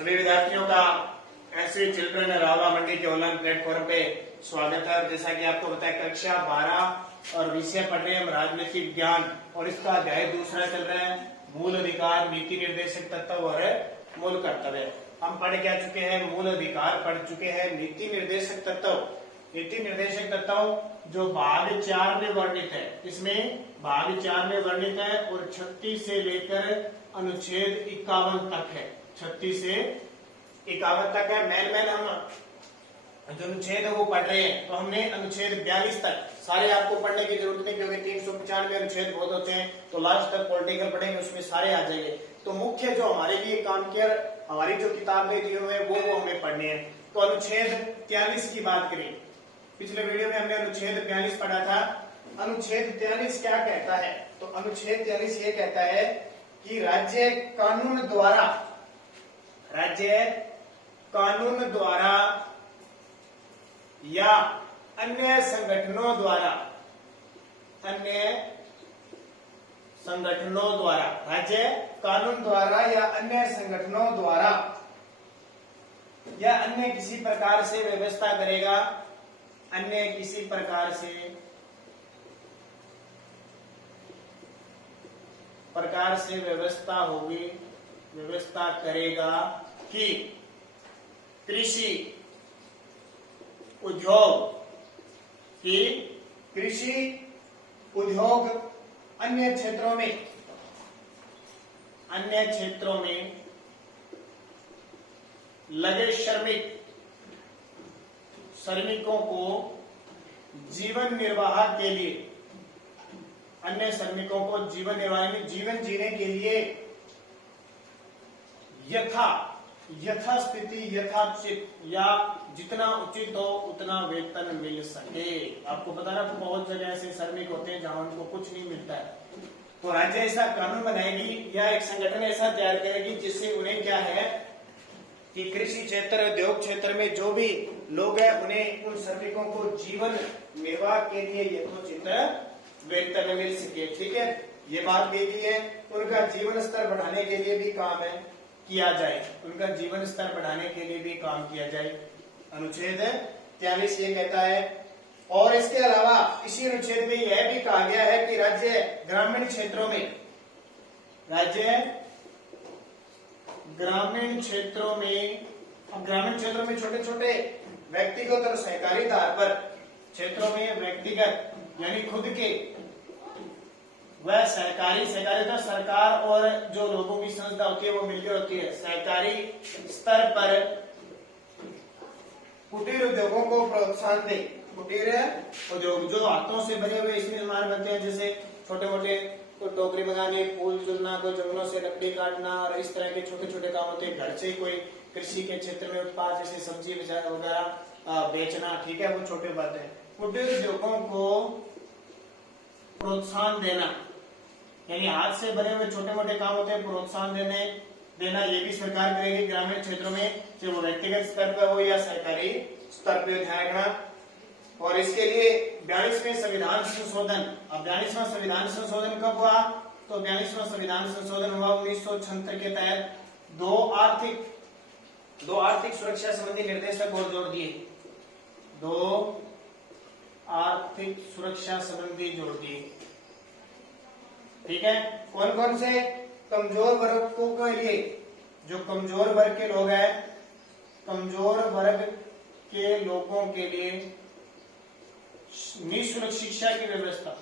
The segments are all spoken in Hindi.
सभी विद्यार्थियों का ऐसे चिल्ड्रन रावला मंडी के ऑनलाइन प्लेटफॉर्म पे स्वागत है। जैसा कि आपको बताया कक्षा 12 और विषय पढ़ रहे हैं हम राजनीतिक विज्ञान और इसका अध्याय दूसरा चल रहा है मूल अधिकार, नीति निर्देशक तत्व और मूल कर्तव्य। हम पढ़ क्या चुके हैं? मूल अधिकार पढ़ चुके हैं। नीति निर्देशक तत्व, नीति निर्देशक तत्व जो भाग 4 में वर्णित है, इसमें भाग 4 में वर्णित है और 36 से लेकर अनुच्छेद 51 तक है। 36 से 51 तक है। मैन हम जो अनुच्छेद है वो पढ़ रहे हैं, तो हमने अनुच्छेद 42 तक सारे आपको पढ़ने की जरूरत नहीं, क्योंकि 395 अनुच्छेद बहुत होते हैं, तो लास्ट तक पॉलिटिकल पढ़ेंगे उसमें सारे आ जाएंगे। तो मुख्य जो हमारे लिए काम किया, हमारी जो किताबें दी हुई है वो हमें पढ़नी है। तो अनुच्छेद 43 की बात करें, पिछले वीडियो में हमने अनुच्छेद 42 पढ़ा था। अनुच्छेद 43 क्या कहता है? तो अनुच्छेद 43 ये कहता है कि राज्य कानून द्वारा या अन्य संगठनों द्वारा राज्य कानून द्वारा या अन्य संगठनों द्वारा या अन्य किसी प्रकार से व्यवस्था करेगा, अन्य किसी प्रकार से व्यवस्था करेगा कि कृषि उद्योग अन्य क्षेत्रों में लगे श्रमिकों को जीवन निर्वाह के लिए, अन्य श्रमिकों को जीवन जीने के लिए यथास्थिति यथाचित या जितना उचित हो उतना वेतन मिल सके। आपको पता ना, बहुत जगह ऐसे श्रमिक होते हैं जहां उनको कुछ नहीं मिलता है, तो राज्य ऐसा कानून बनाएगी या एक संगठन ऐसा तैयार करेगी जिससे उन्हें क्या है कि कृषि क्षेत्र, उद्योग क्षेत्र में जो भी लोग हैं उन्हें, उन श्रमिकों को जीवन निर्वाह के लिए यथोचित वेतन मिल सके। ठीक है, ये बात भी की है। उनका जीवन स्तर बढ़ाने के लिए भी काम किया जाए, अनुच्छेद 43 ये कहता है। और इसके अलावा इसी अनुच्छेद में यह भी कहा गया है कि ग्रामीण क्षेत्रों में छोटे छोटे व्यक्तिगत और सहकारी आधार पर क्षेत्रों में व्यक्तिगत यानी खुद के वह सहकारी तो सरकार और जो लोगों की संस्था होती है वो मिलकर होती है। सहकारी स्तर पर कुटीर उद्योगों को प्रोत्साहन दे। कुटीर उद्योग जो हाथों से बने हुए इसमें निर्माण बनते हैं, जैसे छोटे मोटे कोई टोकरी मंगाने, फूल चुनना, कोई जंगलों से लकड़ी काटना और इस तरह के छोटे छोटे काम होते हैं। घर से कोई कृषि के क्षेत्र में उत्पाद जैसे सब्जी वगैरह बेचना, ठीक है, वो छोटे बात है। कुटीर उद्योगों को प्रोत्साहन देना यानी हाथ से बने हुए छोटे मोटे काम होते हैं, प्रोत्साहन देना ये भी सरकार करेगी ग्रामीण क्षेत्रों में, चाहे वो व्यक्तिगत स्तर पर हो या सरकारी स्तर पर, ध्यान रखना। और इसके लिए 42वें संविधान संशोधन, अब 42वां संविधान संशोधन कब हुआ? तो 42वां संविधान संशोधन हुआ 1976 के तहत। दो आर्थिक सुरक्षा संबंधी निर्देशक और जोड़ दिए, दो आर्थिक सुरक्षा संबंधी जोड़ दिए। ठीक है, कौन कौन से? कमजोर वर्गों के लिए, जो कमजोर वर्ग के लोग हैं, कमजोर वर्ग के लोगों के लिए निःशुल्क शिक्षा की व्यवस्था,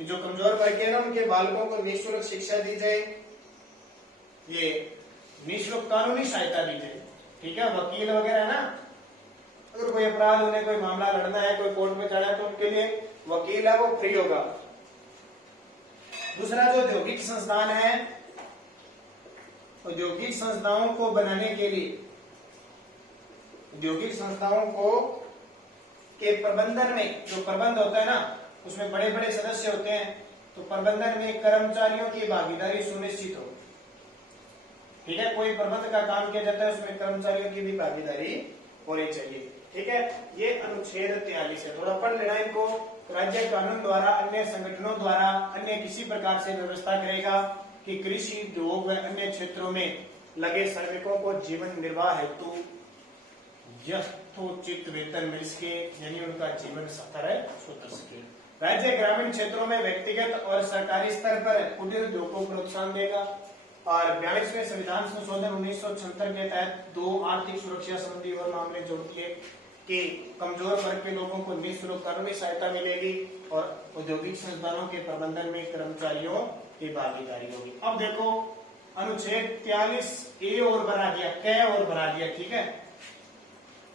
जो कमजोर वर्ग के ना उनके बालकों को निःशुल्क शिक्षा दी जाए, ये निःशुल्क कानूनी सहायता दी जाए। ठीक है, वकील वगैरह है ना, अगर कोई अपराध, उन्हें कोई मामला लड़ना है, कोई कोर्ट में जाना है, तो उनके लिए वकील है वो फ्री होगा। दूसरा जो औद्योगिक संस्थान है, औद्योगिक संस्थाओं को बनाने के लिए, औद्योगिक संस्थाओं को के प्रबंधन में जो प्रबंध होता है ना, उसमें बड़े बड़े सदस्य होते हैं, तो प्रबंधन में कर्मचारियों की भागीदारी सुनिश्चित हो। ठीक है, कोई प्रबंध का काम किया जाता है उसमें कर्मचारियों की भी भागीदारी होनी चाहिए। ठीक है, ये अनुच्छेद 43 है, थोड़ा पढ़ लेना इनको। राज्य कानून द्वारा, अन्य संगठनों द्वारा, अन्य किसी प्रकार से व्यवस्था करेगा कि कृषि उद्योग व अन्य क्षेत्रों में लगे श्रमिकों को जीवन निर्वाह हेतु यथोचित वेतन मिल सके, यानी उनका जीवन स्तर सुधर सके। राज्य ग्रामीण क्षेत्रों में व्यक्तिगत और सरकारी स्तर पर कुटीर उद्योग को प्रोत्साहन देगा। और 42वें संविधान संशोधन 1976 के तहत 2 आर्थिक सुरक्षा संबंधी और मामले जोड़ती है कि कमजोर वर्ग के लोगों को निःशुल्क कानूनी सहायता मिलेगी और औद्योगिक संस्थानों के प्रबंधन में कर्मचारियों की भागीदारी होगी। अब देखो अनुच्छेद 43 ए और बना दिया, कै और बना दिया, ठीक है।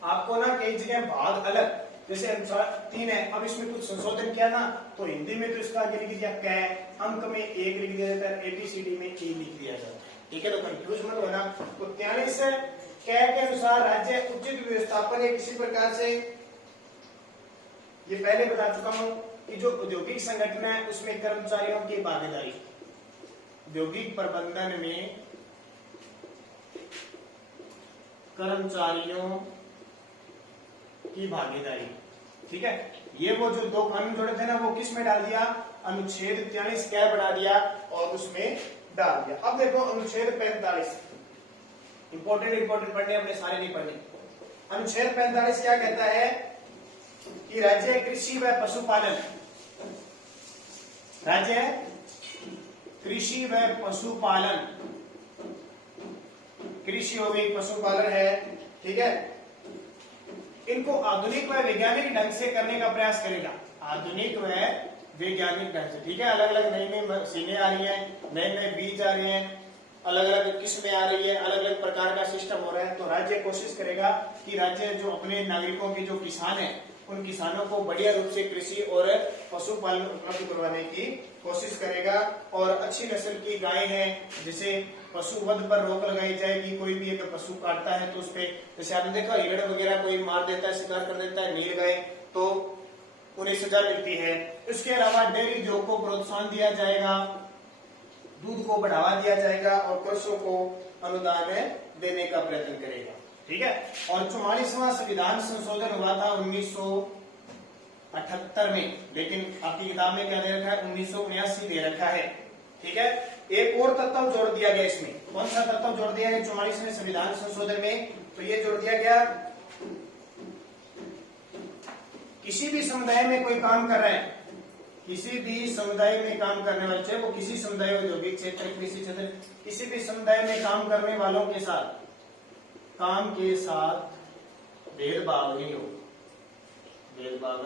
आपको ना कई जगह भाग अलग, जैसे अनुसार 3 है, अब इसमें कुछ संशोधन किया ना, तो हिंदी में तो इसका आगे लिख दिया कै, अंक में 1 लिख दिया जाता है, ABCD में E लिख दिया जाता है, ठीक है। तो कंफ्यूज मत होना। तो 43 कै के अनुसार राज्य उचित व्यवस्थापन है किसी प्रकार से, ये पहले बता चुका हूं कि जो औद्योगिक संगठन है उसमें कर्मचारियों की भागीदारी, औद्योगिक प्रबंधन में कर्मचारियों की भागीदारी, ठीक है। ये वो जो 2 कानून जोड़े थे ना, वो किस में डाल दिया, अनुच्छेद 43 कै बढ़ा दिया और उसमें डाल दिया। अब देखो अनुच्छेद 45, इंपॉर्टेंट पढ़ने, अपने सारे नहीं पढ़ने। अनुच्छेद 45 क्या कहता है कि राज्य कृषि व पशुपालन, राज्य कृषि व पशुपालन, कृषि हो गई, पशुपालन है, ठीक है, इनको आधुनिक व वैज्ञानिक ढंग से करने का प्रयास करेगा। आधुनिक व वैज्ञानिक ढंग से, ठीक है। अलग अलग नई नई मशीनें आ रही हैं, नए नए बीज आ रहे हैं, अलग अलग किस्में आ रही है, अलग अलग प्रकार का सिस्टम हो रहा है। तो राज्य कोशिश करेगा कि राज्य जो अपने नागरिकों के जो किसान हैं उन किसानों को बढ़िया रूप से कृषि और पशुपालन उपलब्ध करवाने की कोशिश करेगा। और अच्छी नस्ल की गाय है, जिसे पशुवध पर रोक लगाई जाएगी। कोई भी एक पशु काटता है तो उस पे, जैसे आपने देखा हिरण वगैरह कोई मार देता है, शिकार कर देता है नील गाय, तो उन्हें सजा मिलती है। इसके अलावा डेयरी उद्योग को प्रोत्साहन दिया जाएगा, दूध को बढ़ावा दिया जाएगा और कृषकों को अनुदान देने का प्रयत्न करेगा, ठीक है। और 44वां संविधान संशोधन हुआ था 1978 में, लेकिन आपकी किताब में क्या दे रखा है, 1979 दे रखा है, ठीक है। एक और तत्व जोड़ दिया गया इसमें, कौन सा तत्व जोड़ दिया है 44वें संविधान संशोधन में, तो ये जोड़ दिया गया, किसी भी समुदाय में कोई काम कर रहा है, किसी भी समुदाय में काम करने वाले, चाहे वो किसी समुदाय, औद्योगिक क्षेत्र, कृषि क्षेत्र, किसी भी समुदाय में काम करने वालों के साथ भेदभाव नहीं होगा, भेदभाव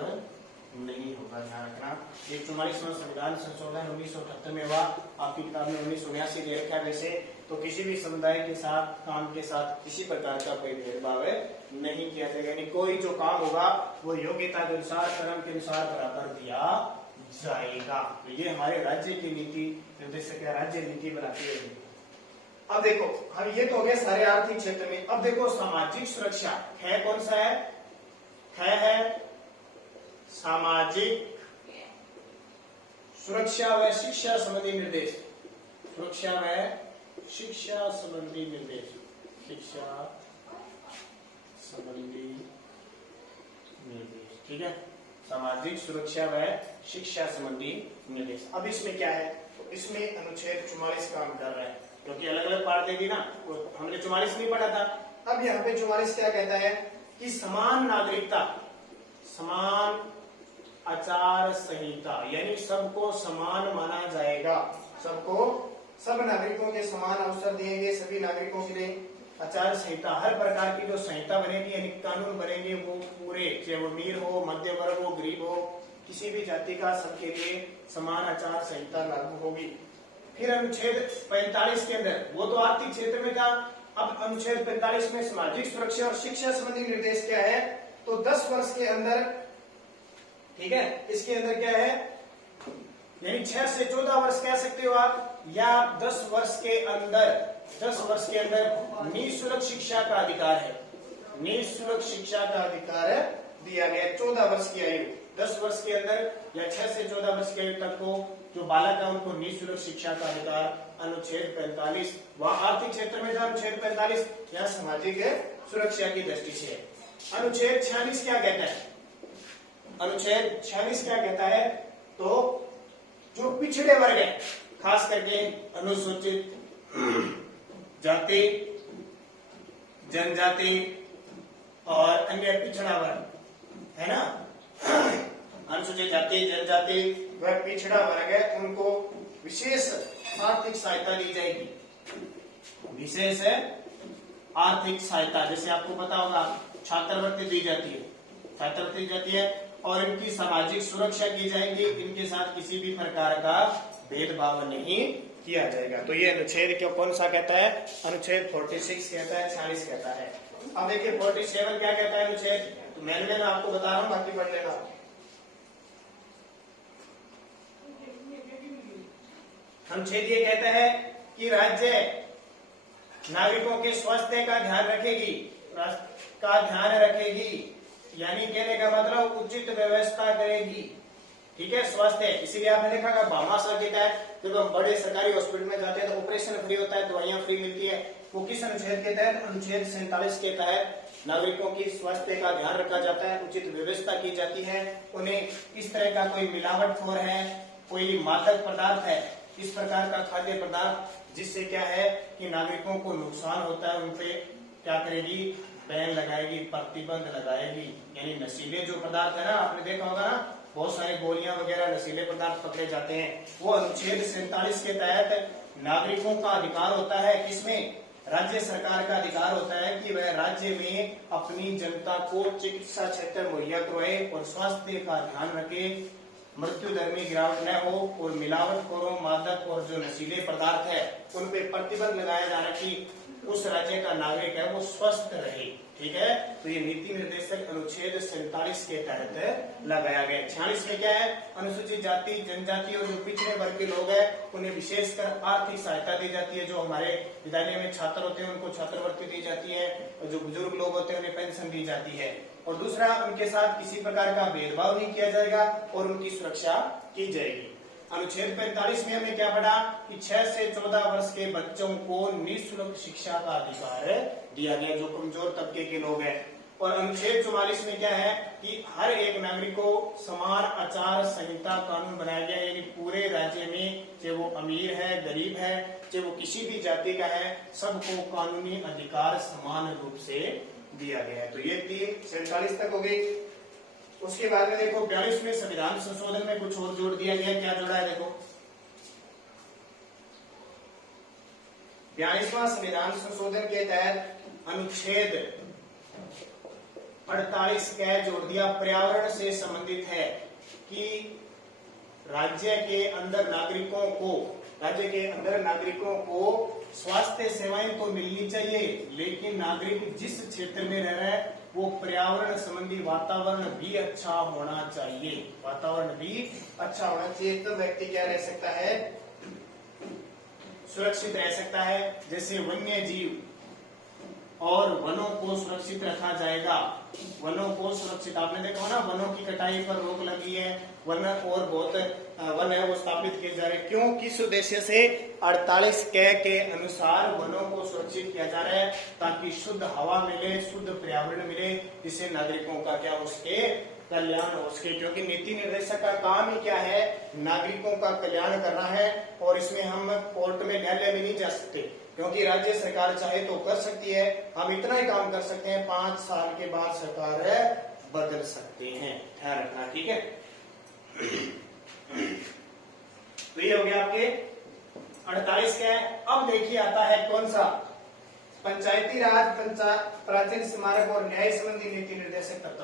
नहीं होगा, ध्यान रखना। ये 44वां संविधान संशोधन 1978 में हुआ, आपकी किताब में 1979 दे रखा है वैसे। तो किसी भी समुदाय के साथ, काम के साथ किसी प्रकार का कोई भेदभाव नहीं किया जाएगा, यानी कोई जो काम होगा वो योग्यता के अनुसार, कर्म के अनुसार बराबर दिया जाएगा। तो ये हमारे राज्य की नीति निर्देशक राज्य नीति बनाती है। अब देखो हम ये तो हो गया सारे आर्थिक क्षेत्र में। अब देखो सामाजिक सुरक्षा है, कौन सा है सामाजिक सुरक्षा व शिक्षा संबंधी निर्देश, सुरक्षा व शिक्षा संबंधी निर्देश, शिक्षा संबंधी निर्देश, ठीक है। सामाजिक सुरक्षा व शिक्षा संबंधी निर्देश। अब इसमें क्या है, तो इसमें अनुच्छेद 44 काम कर रहा है, क्योंकि अलग अलग पार्ट दे दी ना, तो हमने 44 नहीं पढ़ा था। अब यहाँ पे 44 क्या कहता है कि समान नागरिकता, समान आचार संहिता, यानी सबको समान माना जाएगा, सब नागरिकों के समान अवसर दिएंगे, सभी नागरिकों के लिए आचार संहिता, हर प्रकार की जो संहिता बनेगी यानी कानून बनेंगे वो पूरे, चाहे वो अमीर हो, मध्य वर्ग हो, गरीब हो, किसी भी जाति का सबके लिए समान आचार संहिता लागू होगी। फिर अनुच्छेद 45 के अंदर, वो तो आर्थिक क्षेत्र में था, अब अनुच्छेद 45 में सामाजिक सुरक्षा और शिक्षा संबंधी निर्देश क्या है, तो 10 वर्ष के अंदर, ठीक है, इसके अंदर क्या है, यानी 6 से 14 वर्ष कह सकते हो आप, या 10 वर्ष के अंदर निःशुल्क शिक्षा का अधिकार है, निःशुल्क शिक्षा का अधिकार दिया गया। 14 वर्ष की आयु, 10 वर्ष के अंदर या 6 से 14 वर्ष की आयु तक को जो बालक है उनको निःशुल्क शिक्षा का अधिकार। अनुच्छेद 45 वह आर्थिक क्षेत्र में था, अनुच्छेद 45 यहाँ सामाजिक सुरक्षा की दृष्टि से है। अनुच्छेद 46 क्या कहता है, अनुच्छेद 46 क्या कहता है, तो जो पिछड़े वर्ग है, खास करके अनुसूचित जाति, जनजाति और अन्य पिछड़ा वर्ग है ना। अनुसूचित जाति, जनजाति व पिछड़ा वर्ग है, उनको विशेष आर्थिक सहायता दी जाएगी। विशेष आर्थिक सहायता, जैसे आपको पता होगा छात्रवृत्ति दी जाती है, छात्रवृत्ति दी जाती है, और इनकी सामाजिक सुरक्षा की जाएगी। इनके साथ किसी भी प्रकार का भेदभाव नहीं किया जाएगा। तो ये अनुच्छेद क्यों कौन सा कहता है? अनुच्छेद 46 कहता है, 46 कहता है। अब देखिए 47 क्या कहता है अनुच्छेद, तो मैं आपको बता रहा हूँ, बाकी पढ़ लेना। अनुच्छेद ये कहता है कि राज्य नागरिकों के स्वास्थ्य का ध्यान रखेगी, यानी कहने का मतलब उचित व्यवस्था करेगी। ठीक है, स्वास्थ्य, इसीलिए आपने देखा होगा भामाशाह के तहत जब हम बड़े सरकारी हॉस्पिटल में जाते हैं तो ऑपरेशन फ्री होता है, दवाइयां फ्री मिलती है। वो किस अनुच्छेद के तहत? अनुच्छेद 47 के तहत नागरिकों की स्वास्थ्य का ध्यान रखा जाता है, उचित व्यवस्था की जाती है। उन्हें इस तरह का कोई मिलावटखोर है, कोई मादक पदार्थ है, इस प्रकार का खाद्य पदार्थ जिससे क्या है कि नागरिकों को नुकसान होता है, उनपे क्या करेगी? बैन लगाएगी, प्रतिबंध लगाएगी। यानी नशीले जो पदार्थ है ना, आपने देखा होगा ना, बहुत सारे गोलियां वगैरह नशीले पदार्थ पकड़े जाते हैं। वो अनुच्छेद 47 के तहत नागरिकों का अधिकार होता है, किसमें? राज्य सरकार का अधिकार होता है कि वह राज्य में अपनी जनता को चिकित्सा क्षेत्र मुहैया करवाए और स्वास्थ्य का ध्यान रखे, मृत्यु दर में गिरावट न हो, और मिलावटखोरों, मादक और जो नशीले पदार्थ है उन पे प्रतिबंध लगाया जाना कि उस राज्य का नागरिक है वो स्वस्थ रहे। ठीक है, तो ये नीति निर्देशक अनुच्छेद 47 के तहत लगाया गया। 46 में क्या है? अनुसूचित जाति, जनजाति और जो पिछड़े वर्ग के लोग हैं उन्हें विशेषकर आर्थिक सहायता दी जाती है। जो हमारे विद्यालय में छात्र होते हैं उनको छात्रवृत्ति दी जाती है, और जो बुजुर्ग लोग होते हैं उन्हें पेंशन दी जाती है। और दूसरा, उनके साथ किसी प्रकार का भेदभाव नहीं किया जाएगा और उनकी सुरक्षा की जाएगी। अनुच्छेद 45 में हमने क्या पढ़ा कि 6 से 14 वर्ष के बच्चों को निःशुल्क शिक्षा का अधिकार दिया गया, जो कमजोर तबके के लोग हैं। और अनुच्छेद 44 में क्या है कि हर एक नागरिक को समान आचार संहिता कानून बनाया गया, यानी पूरे राज्य में चाहे वो अमीर है, गरीब है, चाहे वो किसी भी जाति का है, सबको कानूनी अधिकार समान रूप से दिया गया है। तो ये 47 तक हो गई। उसके बाद में देखो 42 में संविधान संशोधन में कुछ और जोड़ दिया गया। क्या जोड़ा है? देखो 42वां संविधान संशोधन के तहत अनुच्छेद 48 क्या जोड़ दिया? पर्यावरण से संबंधित है कि राज्य के अंदर नागरिकों को स्वास्थ्य सेवाएं तो मिलनी चाहिए, लेकिन नागरिक जिस क्षेत्र में रह रहा है वो पर्यावरण संबंधी वातावरण भी अच्छा होना चाहिए। वातावरण भी अच्छा होना चाहिए, तो व्यक्ति क्या रह सकता है? सुरक्षित रह सकता है। जैसे वन्य जीव और वनों को सुरक्षित रखा जाएगा। वनों को सुरक्षित, आपने देखा ना, वनों की कटाई पर रोक लगी है, वन और बहुत वन है वो स्थापित किए जा रहे हैं। क्यों? किस उद्देश्य से? 48 के अनुसार वनों को सुरक्षित किया जा रहा है ताकि शुद्ध हवा मिले, शुद्ध पर्यावरण मिले, जिससे नागरिकों का क्या उसके कल्याण हो सके। क्योंकि नीति निर्देशक का काम ही क्या है? नागरिकों का कल्याण करना है। और इसमें हम कोर्ट में न्यायालय में नहीं जा सकते, क्योंकि राज्य सरकार चाहे तो कर सकती है। हम इतना ही काम कर सकते हैं, 5 साल के बाद सरकार बदल सकते हैं, ध्यान रखना। ठीक है, तो ये हो गया आपके 48 का है। अब देखिए आता है कौन सा? पंचायती राज, प्राचीन स्मारक और न्याय संबंधी नीति निर्देशक तत्व।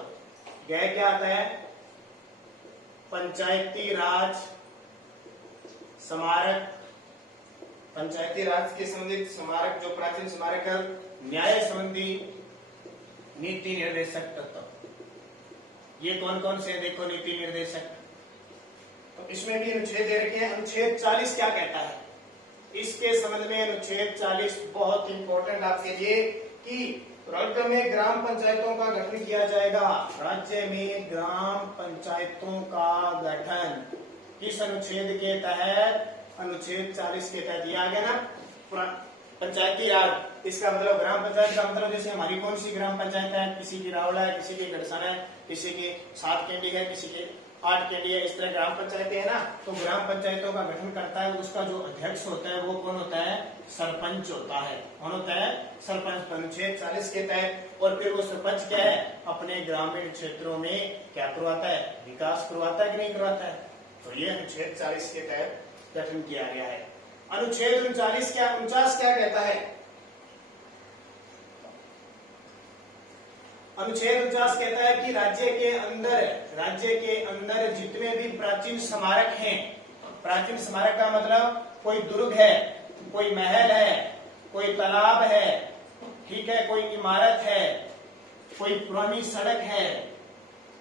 क्या आता है? पंचायती राज स्मारक, पंचायती राज के संबंधित स्मारक, जो प्राचीन स्मारक है, न्याय संबंधी नीति निर्देशक तत्व। ये कौन कौन से देखो नीति निर्देशक? तो इसमें भी अनुच्छेद दे रखे हैं। अनुच्छेद 40 क्या कहता है? इसके संबंध में अनुच्छेद 40 बहुत इंपॉर्टेंट आपके लिए कि राज्य में ग्राम पंचायतों का गठन किया जाएगा। राज्य में ग्राम पंचायतों का गठन किस अनुच्छेद के तहत? अनुच्छेद 40 के तहत। ये आ गया ना पंचायती राज। इसका मतलब ग्राम पंचायत का मतलब जैसे हमारी कौन सी ग्राम पंचायत है? किसी की रावला है, किसी की गड़साना है, किसी की सात कैंडी है, किसी के 8 के लिए इस तरह ग्राम पंचायतें है ना, तो ग्राम पंचायतों का गठन करता है, उसका जो अध्यक्ष होता है वो कौन होता है? सरपंच होता है। कौन होता है? सरपंच। अनुच्छेद 40 के तहत। और फिर वो सरपंच क्या है? अपने ग्रामीण क्षेत्रों में क्या करवाता है? विकास करवाता है कि नहीं करवाता है? तो ये अनुच्छेद 40 के तहत गठन किया गया है। अनुच्छेद 39 क्या कहता है? अनुच्छेद 49 कहता है कि राज्य के अंदर जितने भी प्राचीन स्मारक हैं, प्राचीन स्मारक का मतलब कोई दुर्ग है, कोई महल है, कोई तालाब है, ठीक है, कोई इमारत है, कोई पुरानी सड़क है,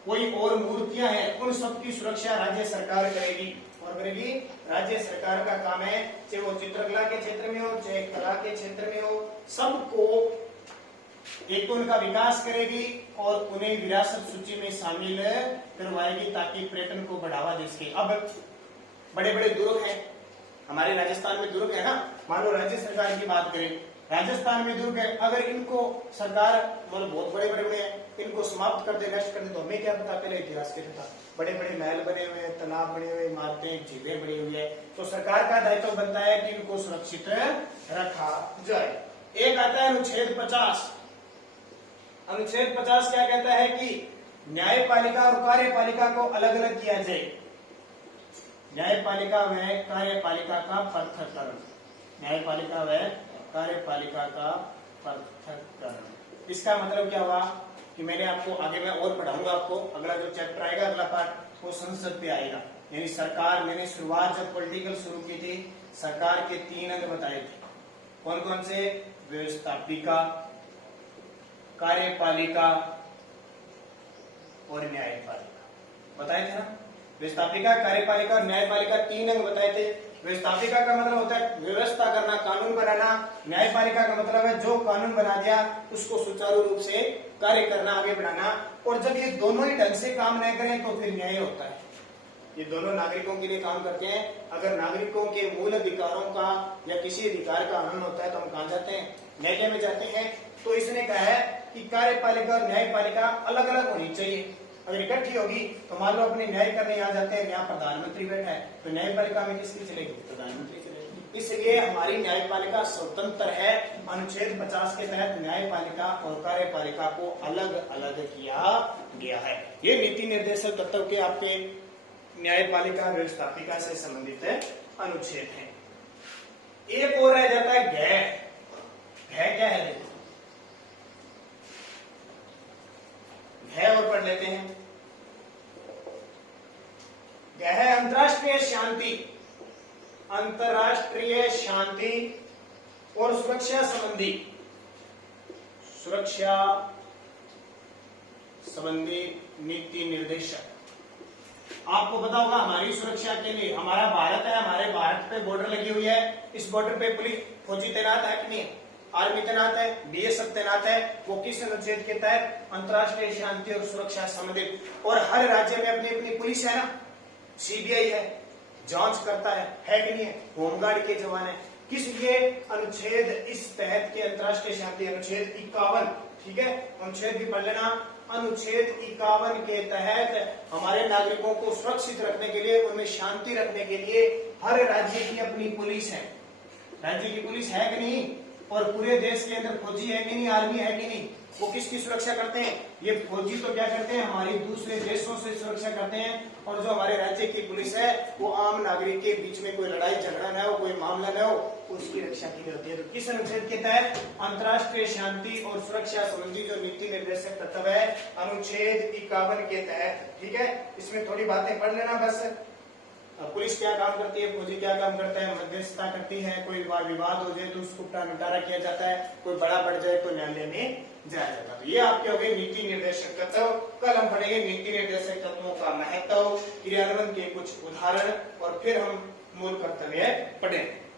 कोई और मूर्तियां हैं, उन सब की सुरक्षा राज्य सरकार करेगी। और करेगी राज्य सरकार का काम है, चाहे वो चित्रकला के क्षेत्र में हो, चाहे कला के क्षेत्र में हो, सबको एक तो उनका विकास करेगी और उन्हें विरासत सूची में शामिल करवाएगी ताकि पर्यटन को बढ़ावा दे सके। अब बड़े बड़े दुर्ग हैं, हमारे राजस्थान में दुर्ग है ना, मान लो राज्य सरकार की बात करें, राजस्थान में दुर्ग है, अगर इनको सरकार मतलब बहुत बड़े बड़े हैं, इनको समाप्त कर दे, नष्ट कर दे, तो हमें क्या पता? पहले इतिहास के था, बड़े बड़े महल बने हुए हैं, तालाब बने हुए, इमारतें, झीलें बनी हुई है, तो सरकार का दायित्व बनता है कि इनको सुरक्षित रखा जाए। एक आता है अनुच्छेद 50। अनुच्छेद 50 क्या कहता है कि न्यायपालिका और कार्यपालिका को अलग अलग किया जाए। न्यायपालिका व कार्यपालिका का पृथक्करण, न्यायपालिका व कार्यपालिका का पृथक्करण। इसका मतलब क्या हुआ कि मैंने आपको आगे मैं और पढ़ाऊंगा, आपको अगला जो चैप्टर आएगा, अगला पार्ट, वो संसद पे आएगा। यानी सरकार, मैंने शुरुआत जब पॉलिटिकल शुरू की थी, सरकार के 3 अंग बताए थे। कौन कौन से? व्यवस्थापिका, कार्यपालिका और न्यायपालिका बताए थे ना। व्यवस्थापिका, कार्यपालिका और न्यायपालिका 3 अंग बताए थे। व्यवस्थापिका का मतलब होता है व्यवस्था करना, कानून बनाना। न्यायपालिका का मतलब है जो कानून बना दिया उसको सुचारू रूप से कार्य करना, आगे बढ़ाना। और जब ये दोनों ही ढंग से काम नहीं करें तो फिर न्याय होता है। ये दोनों नागरिकों के लिए काम करते हैं। अगर नागरिकों के मूल अधिकारों का या किसी अधिकार का हनन होता है तो हम कहाँ जाते हैं? न्यायालय में जाते हैं। तो इसने कहा है कि कार्यपालिका और न्यायपालिका अलग अलग होनी चाहिए। अगर इकट्ठी होगी तो मान लो अपने न्याय करने यहाँ जाते हैं, यहाँ प्रधानमंत्री बैठा है, तो न्यायपालिका में किसकी चलेगी? प्रधानमंत्री चलेगी। इसलिए हमारी न्यायपालिका स्वतंत्र है। अनुच्छेद 50 के तहत न्यायपालिका और कार्यपालिका को अलग अलग किया गया है। ये नीति निर्देशक तत्व के आपके न्यायपालिका व्यवस्थापिका से संबंधित अनुच्छेद है। एक और रह जाता है गैर। है क्या है? देखो है, और पढ़ लेते हैं। यह है अंतरराष्ट्रीय शांति, अंतरराष्ट्रीय शांति और सुरक्षा संबंधी नीति निर्देशक। आपको पता होगा हमारी सुरक्षा के लिए, हमारा भारत है, हमारे भारत पे बॉर्डर लगी हुई है, इस बॉर्डर पे पुलिस फौजी तैनात है कि नहीं? आर्मी तैनात है, बीएसएफ तैनात है। वो किस अनुच्छेद के तहत? अंतरराष्ट्रीय शांति और सुरक्षा संबंधित। और हर राज्य में अपनी अपनी पुलिस है ना, सीबीआई है, जांच करता है कि नहीं है? होमगार्ड के जवान है। किस लिए? अनुच्छेद इस तहत के अंतरराष्ट्रीय शांति, अनुच्छेद 51, ठीक है, अनुच्छेद भी पढ़ लेना। अनुच्छेद 51 के तहत हमारे नागरिकों को सुरक्षित रखने के लिए, उनमें शांति रखने के लिए हर राज्य की अपनी पुलिस है। राज्य की पुलिस है कि नहीं? और पूरे देश के अंदर फौजी है कि नहीं? आर्मी है कि नहीं? वो किसकी सुरक्षा करते हैं? ये फौजी तो क्या करते हैं? हमारी दूसरे देशों से सुरक्षा करते हैं। और जो हमारे राज्य की पुलिस है वो आम नागरिक के बीच में कोई लड़ाई झगड़ा न हो, कोई मामला न हो, उसकी रक्षा की जाती है। तो किस अनुच्छेद के तहत? अंतरराष्ट्रीय शांति और सुरक्षा संबंधी जो नीति निर्देशक तत्व है, अनुच्छेद 51 के तहत, ठीक है। इसमें थोड़ी बातें पढ़ लेना बस। पुलिस क्या काम करती है, फौजी क्या काम करता है? मध्यस्थता करती है। कोई विवाद हो जाए तो उसको निपटारा किया जाता है, कोई बड़ा बढ़ जाए तो न्यायालय में जाया जाता है। तो ये आपके हो गए नीति निर्देशक तत्व। कल हम पढ़ेंगे नीति निर्देशक तत्वों का महत्व, क्रियान्वयन के कुछ उदाहरण, और फिर हम मूल कर्तव्य पढ़ेंगे।